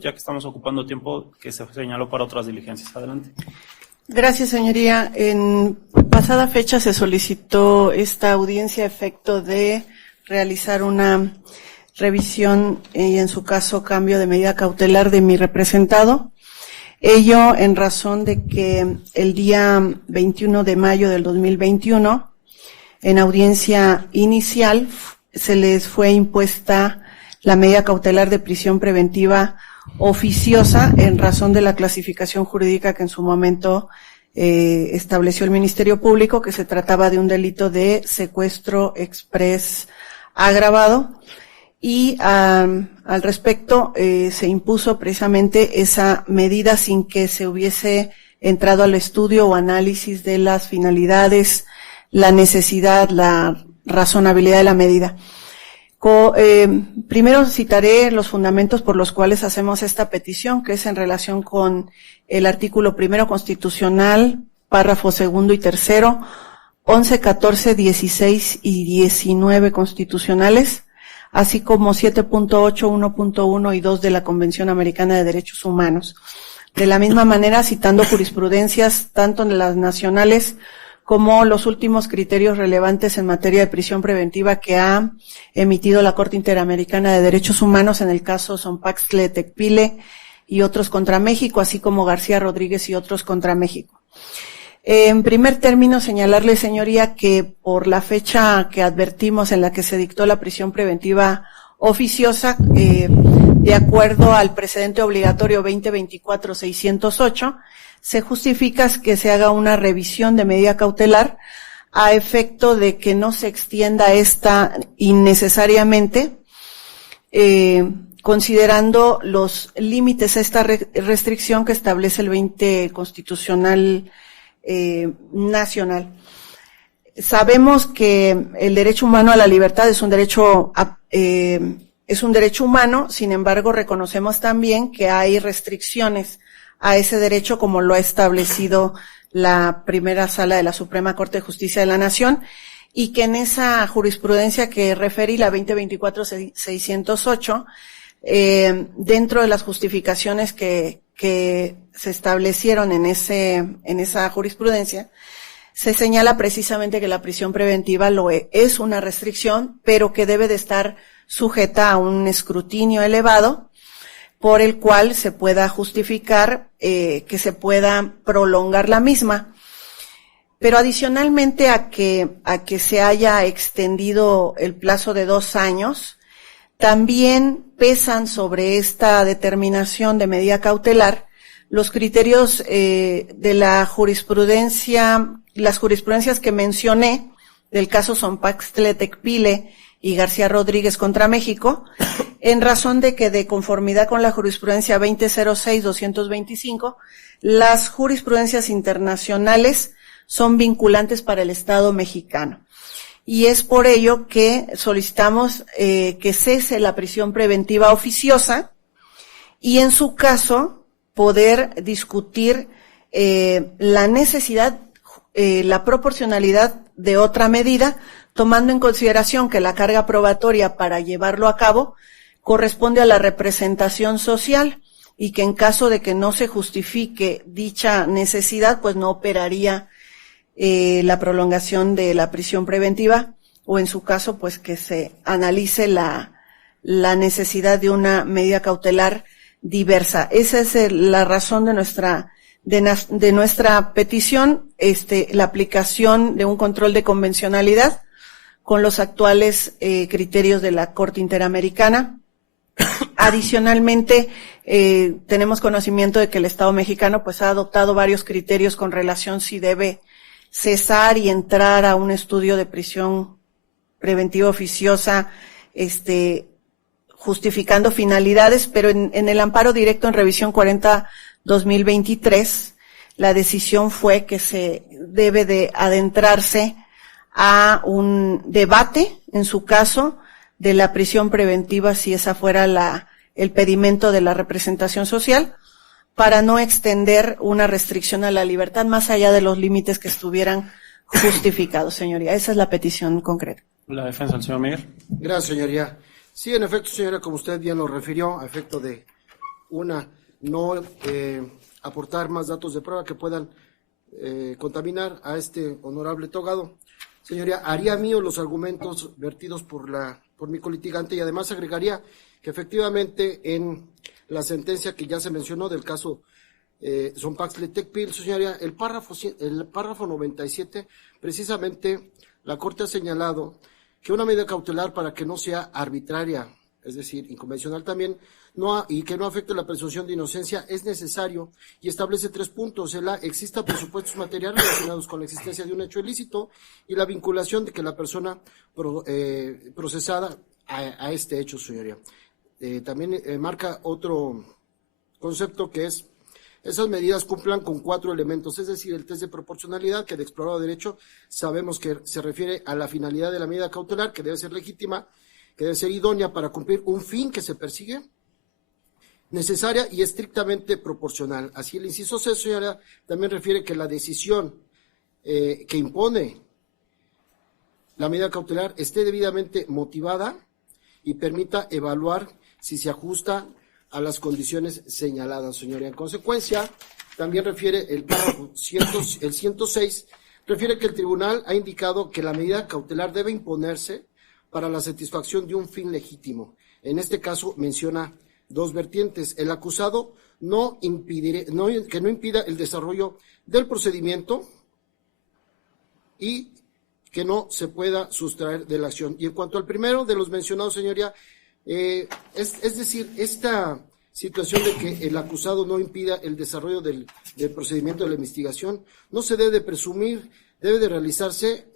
ya que estamos ocupando tiempo que se señaló para otras diligencias. Adelante. Gracias, señoría. En pasada fecha se solicitó esta audiencia a efecto de realizar una revisión y, en su caso, cambio de medida cautelar de mi representado. Ello en razón de que el día 21 de mayo del 2021, en audiencia inicial, se les fue impuesta la medida cautelar de prisión preventiva oficiosa en razón de la clasificación jurídica que en su momento estableció el Ministerio Público, que se trataba de un delito de secuestro exprés agravado. Y al respecto se impuso precisamente esa medida sin que se hubiese entrado al estudio o análisis de las finalidades, la necesidad, la razonabilidad de la medida. Primero citaré los fundamentos por los cuales hacemos esta petición, que es en relación con el artículo 1 constitucional, párrafo 2 y 3, 11, 14, 16 y 19 constitucionales, así como 7.8, 1.1 y 2 de la Convención Americana de Derechos Humanos. De la misma manera, citando jurisprudencias tanto en las nacionales como los últimos criterios relevantes en materia de prisión preventiva que ha emitido la Corte Interamericana de Derechos Humanos en el caso Zompaxtle Tecpile y otros contra México, así como García Rodríguez y otros contra México. En primer término, señalarle, señoría, que por la fecha que advertimos en la que se dictó la prisión preventiva oficiosa, de acuerdo al precedente obligatorio 2024-608, se justifica que se haga una revisión de medida cautelar a efecto de que no se extienda esta innecesariamente, considerando los límites a esta restricción que establece el 20 constitucional nacional. Sabemos que el derecho humano a la libertad es un derecho humano, sin embargo reconocemos también que hay restricciones a ese derecho, como lo ha establecido la primera sala de la Suprema Corte de Justicia de la Nación, y que en esa jurisprudencia que referí, la 2024-608, dentro de las justificaciones que se establecieron en esa jurisprudencia, se señala precisamente que la prisión preventiva es una restricción, pero que debe de estar sujeta a un escrutinio elevado, por el cual se pueda justificar que se pueda prolongar la misma. Pero adicionalmente a que se haya extendido el plazo de 2 años, también pesan sobre esta determinación de medida cautelar los criterios de la jurisprudencia, las jurisprudencias que mencioné del caso Zompaxtle Tecpile y García Rodríguez contra México, en razón de que, de conformidad con la jurisprudencia 2006-225, las jurisprudencias internacionales son vinculantes para el Estado mexicano. Y es por ello que solicitamos que cese la prisión preventiva oficiosa y, en su caso, poder discutir la necesidad, la proporcionalidad de otra medida, tomando en consideración que la carga probatoria para llevarlo a cabo corresponde a la representación social y que en caso de que no se justifique dicha necesidad, pues no operaría la prolongación de la prisión preventiva, o en su caso, pues que se analice la necesidad de una medida cautelar diversa. Esa es la razón de nuestra petición, la aplicación de un control de convencionalidad con los actuales criterios de la Corte Interamericana. Adicionalmente, tenemos conocimiento de que el Estado mexicano pues ha adoptado varios criterios con relación si debe cesar y entrar a un estudio de prisión preventiva oficiosa, justificando finalidades, pero en el amparo directo en revisión 40-2023, la decisión fue que se debe de adentrarse a un debate, en su caso, de la prisión preventiva, si esa fuera el pedimento de la representación social, para no extender una restricción a la libertad más allá de los límites que estuvieran justificados, señoría. Esa es la petición concreta. La defensa del señor Miguel. Gracias, señoría. Sí, en efecto, señora, como usted bien lo refirió, a efecto de Una, no aportar más datos de prueba que puedan contaminar a este honorable togado. Señoría, haría mío los argumentos vertidos por mi colitigante y además agregaría que efectivamente en la sentencia que ya se mencionó del caso Zompaxtla-Tecpil, señoría, el párrafo 97, precisamente la Corte ha señalado que una medida cautelar, para que no sea arbitraria, es decir, inconvencional también, y que no afecte la presunción de inocencia, es necesario, y establece 3 puntos. Exista presupuestos materiales relacionados con la existencia de un hecho ilícito y la vinculación de que la persona procesada a este hecho, señoría. También marca otro concepto que es: esas medidas cumplan con 4 elementos, es decir, el test de proporcionalidad, que de explorado derecho sabemos que se refiere a la finalidad de la medida cautelar, que debe ser legítima, que debe ser idónea para cumplir un fin que se persigue, necesaria y estrictamente proporcional. Así el inciso C, señora, también refiere que la decisión que impone la medida cautelar esté debidamente motivada y permita evaluar si se ajusta a las condiciones señaladas, señoría. En consecuencia, también refiere el párrafo 106, refiere que el tribunal ha indicado que la medida cautelar debe imponerse para la satisfacción de un fin legítimo. En este caso menciona 2 vertientes: el acusado que no impida el desarrollo del procedimiento y que no se pueda sustraer de la acción. Y en cuanto al primero de los mencionados, señoría, es decir, esta situación de que el acusado no impida el desarrollo del procedimiento de la investigación no se debe de presumir, debe de realizarse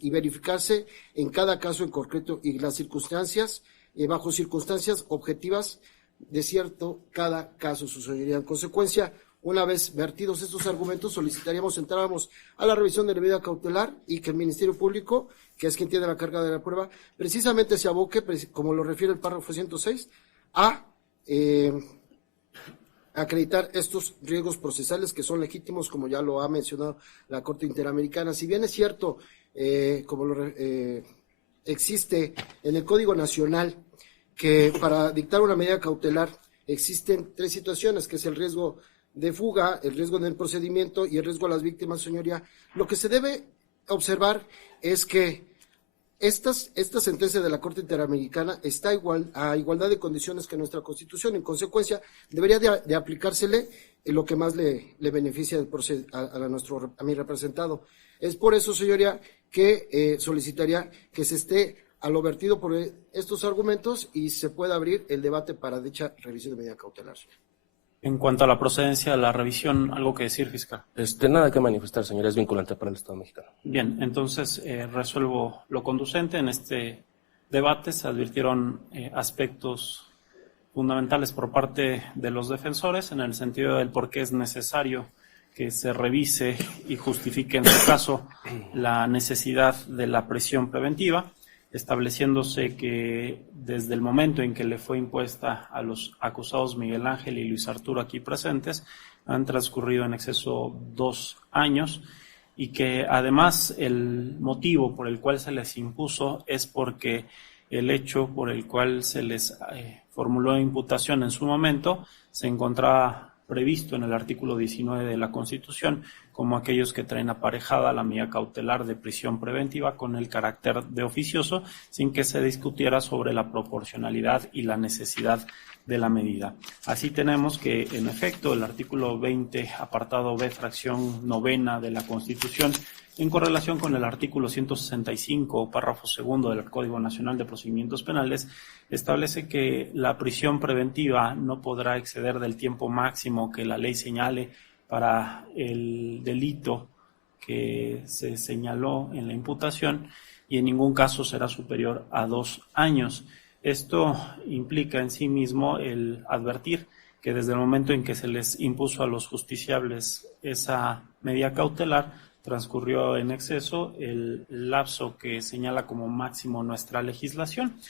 y verificarse en cada caso en concreto y las circunstancias, bajo circunstancias objetivas de cierto cada caso, su señoría. En consecuencia, una vez vertidos estos argumentos, entráramos a la revisión de la medida cautelar y que el Ministerio Público, que es quien tiene la carga de la prueba, precisamente se aboque, como lo refiere el párrafo 106, a acreditar estos riesgos procesales que son legítimos, como ya lo ha mencionado la Corte Interamericana. Si bien es cierto, existe en el Código Nacional que para dictar una medida cautelar existen 3 situaciones, que es el riesgo de fuga, el riesgo del procedimiento y el riesgo a las víctimas, señoría. Lo que se debe observar es que esta sentencia de la Corte Interamericana está a igualdad de condiciones que nuestra Constitución. En consecuencia, debería de aplicársele lo que más le beneficia a mi representado. Es por eso, señoría, que solicitaría que se esté a lo vertido por estos argumentos y se pueda abrir el debate para dicha revisión de medida cautelar. En cuanto a la procedencia de la revisión, ¿algo que decir, fiscal? Nada que manifestar, señora, es vinculante para el Estado mexicano. Bien, entonces resuelvo lo conducente. En este debate se advirtieron aspectos fundamentales por parte de los defensores en el sentido del por qué es necesario que se revise y justifique en su caso la necesidad de la prisión preventiva, estableciéndose que desde el momento en que le fue impuesta a los acusados Miguel Ángel y Luis Arturo aquí presentes, han transcurrido en exceso 2 años y que además el motivo por el cual se les impuso es porque el hecho por el cual se les formuló imputación en su momento se encontraba previsto en el artículo 19 de la Constitución como aquellos que traen aparejada la medida cautelar de prisión preventiva con el carácter de oficioso, sin que se discutiera sobre la proporcionalidad y la necesidad de la medida. Así tenemos que, en efecto, el artículo 20, apartado B, fracción 9 de la Constitución, en correlación con el artículo 165, párrafo 2 del Código Nacional de Procedimientos Penales, establece que la prisión preventiva no podrá exceder del tiempo máximo que la ley señale para el delito que se señaló en la imputación y en ningún caso será superior a 2 años. Esto implica en sí mismo el advertir que desde el momento en que se les impuso a los justiciables esa medida cautelar, transcurrió en exceso el lapso que señala como máximo nuestra legislación.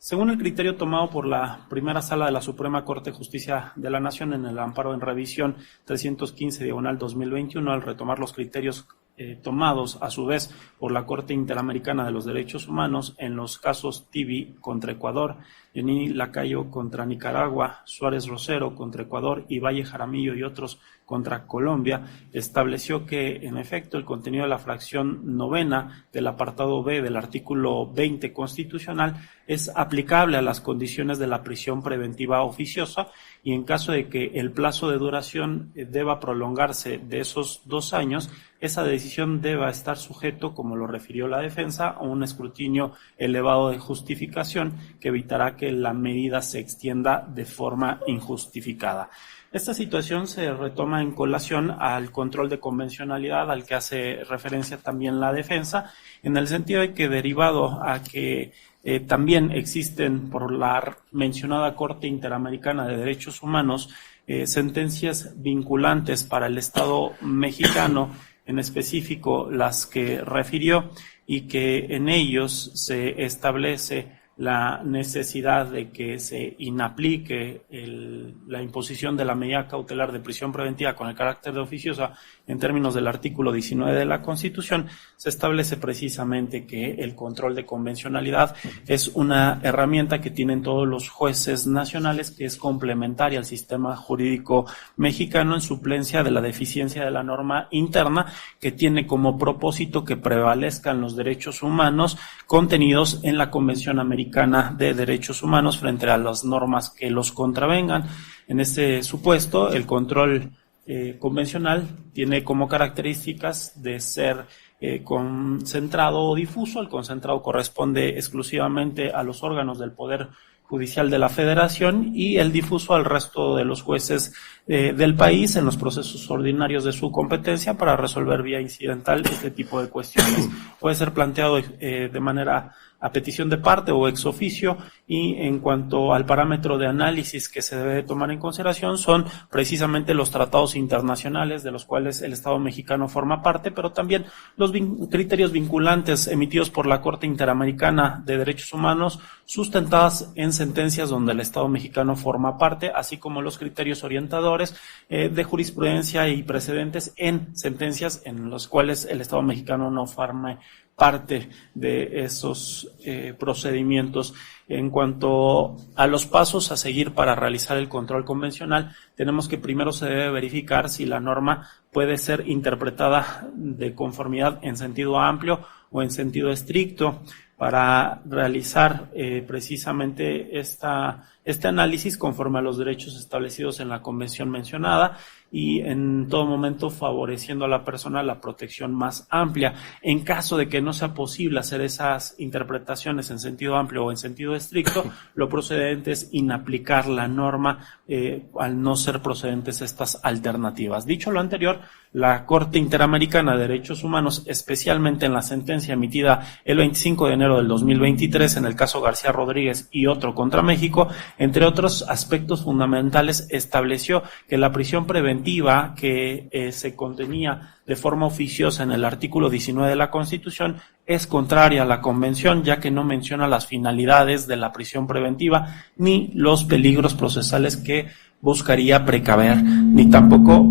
Según el criterio tomado por la primera sala de la Suprema Corte de Justicia de la Nación en el amparo en revisión 315/2021, al retomar los criterios tomados a su vez por la Corte Interamericana de los Derechos Humanos en los casos Tibi contra Ecuador, Yanini Lacayo contra Nicaragua, Suárez Rosero contra Ecuador y Valle Jaramillo y otros contra Colombia, estableció que, en efecto, el contenido de la fracción 9 del apartado B del artículo 20 constitucional es aplicable a las condiciones de la prisión preventiva oficiosa y en caso de que el plazo de duración deba prolongarse de esos 2 años, esa decisión deba estar sujeto, como lo refirió la defensa, a un escrutinio elevado de justificación que evitará que la medida se extienda de forma injustificada. Esta situación se retoma en colación al control de convencionalidad al que hace referencia también la defensa, en el sentido de que derivado a que también existen por la mencionada Corte Interamericana de Derechos Humanos sentencias vinculantes para el Estado mexicano, en específico las que refirió, y que en ellos se establece la necesidad de que se inaplique la imposición de la medida cautelar de prisión preventiva con el carácter de oficiosa en términos del artículo 19 de la Constitución, se establece precisamente que el control de convencionalidad es una herramienta que tienen todos los jueces nacionales, que es complementaria al sistema jurídico mexicano en suplencia de la deficiencia de la norma interna, que tiene como propósito que prevalezcan los derechos humanos contenidos en la Convención Americana de Derechos Humanos frente a las normas que los contravengan. En este supuesto, el control convencional tiene como características de ser concentrado o difuso. El concentrado corresponde exclusivamente a los órganos del Poder Judicial de la Federación y el difuso al resto de los jueces del país en los procesos ordinarios de su competencia para resolver vía incidental este tipo de cuestiones. Puede ser planteado de manera a petición de parte o ex oficio, y en cuanto al parámetro de análisis que se debe tomar en consideración son precisamente los tratados internacionales de los cuales el Estado mexicano forma parte, pero también los criterios vinculantes emitidos por la Corte Interamericana de Derechos Humanos sustentadas en sentencias donde el Estado mexicano forma parte, así como los criterios orientadores de jurisprudencia y precedentes en sentencias en los cuales el Estado mexicano no forma parte de esos procedimientos. En cuanto a los pasos a seguir para realizar el control convencional, tenemos que primero se debe verificar si la norma puede ser interpretada de conformidad en sentido amplio o en sentido estricto. Para realizar precisamente este análisis conforme a los derechos establecidos en la convención mencionada y en todo momento favoreciendo a la persona la protección más amplia. En caso de que no sea posible hacer esas interpretaciones en sentido amplio o en sentido estricto, lo procedente es inaplicar la norma al no ser procedentes estas alternativas. Dicho lo anterior, la Corte Interamericana de Derechos Humanos, especialmente en la sentencia emitida el 25 de enero del 2023 en el caso García Rodríguez y otro contra México, entre otros aspectos fundamentales, estableció que la prisión preventiva que se contenía de forma oficiosa en el artículo 19 de la Constitución es contraria a la Convención, ya que no menciona las finalidades de la prisión preventiva ni los peligros procesales que buscaría precaver, ni tampoco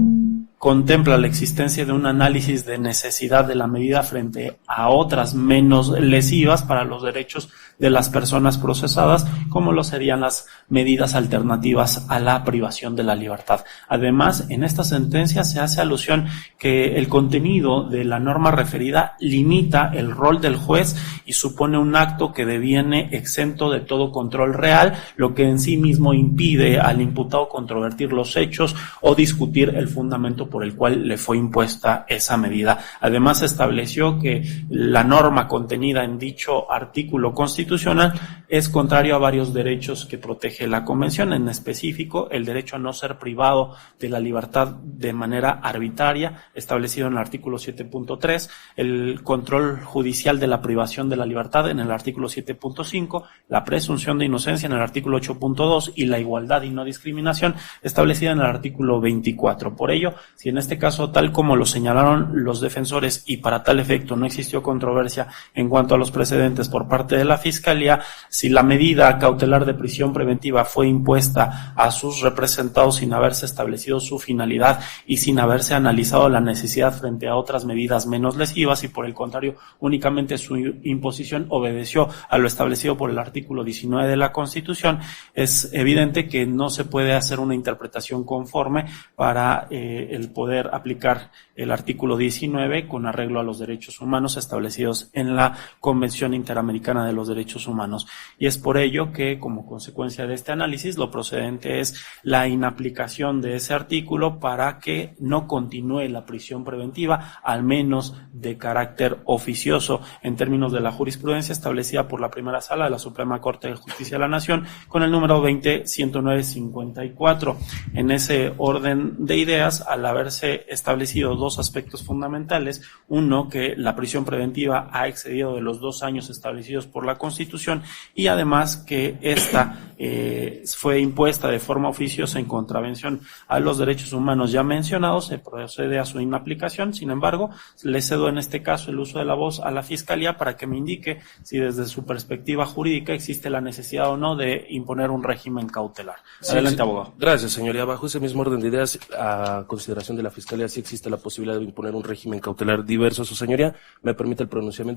contempla la existencia de un análisis de necesidad de la medida frente a otras menos lesivas para los derechos de las personas procesadas, como lo serían las medidas alternativas a la privación de la libertad. Además, en esta sentencia se hace alusión que el contenido de la norma referida limita el rol del juez y supone un acto que deviene exento de todo control real, lo que en sí mismo impide al imputado controvertir los hechos o discutir el fundamento por el cual le fue impuesta esa medida. Además, estableció que la norma contenida en dicho artículo constitucional es contrario a varios derechos que protege la Convención, en específico el derecho a no ser privado de la libertad de manera arbitraria, establecido en el artículo 7.3, el control judicial de la privación de la libertad en el artículo 7.5, la presunción de inocencia en el artículo 8.2 y la igualdad y no discriminación establecida en el artículo 24. Por ello, Si en este caso, tal como lo señalaron los defensores y para tal efecto no existió controversia en cuanto a los precedentes por parte de la Fiscalía, si la medida cautelar de prisión preventiva fue impuesta a sus representados sin haberse establecido su finalidad y sin haberse analizado la necesidad frente a otras medidas menos lesivas y por el contrario únicamente su imposición obedeció a lo establecido por el artículo 19 de la Constitución, es evidente que no se puede hacer una interpretación conforme para el poder aplicar el artículo 19 con arreglo a los derechos humanos establecidos en la Convención Interamericana de los Derechos Humanos. Y es por ello que, como consecuencia de este análisis, lo procedente es la inaplicación de ese artículo para que no continúe la prisión preventiva, al menos de carácter oficioso, en términos de la jurisprudencia establecida por la primera sala de la Suprema Corte de Justicia de la Nación con el número 20-109-54. En ese orden de ideas, al haberse establecido dos aspectos fundamentales, uno, que la prisión preventiva ha excedido de los 2 años establecidos por la Constitución y además que esta fue impuesta de forma oficiosa en contravención a los derechos humanos ya mencionados, se procede a su inaplicación. Sin embargo, le cedo en este caso el uso de la voz a la Fiscalía para que me indique si desde su perspectiva jurídica existe la necesidad o no de imponer un régimen cautelar. Adelante, abogado. Gracias, señoría. Bajo ese mismo orden de ideas, a consideración de la Fiscalía, sí existe la posibilidad de imponer un régimen cautelar diverso. Su señoría, me permite el pronunciamiento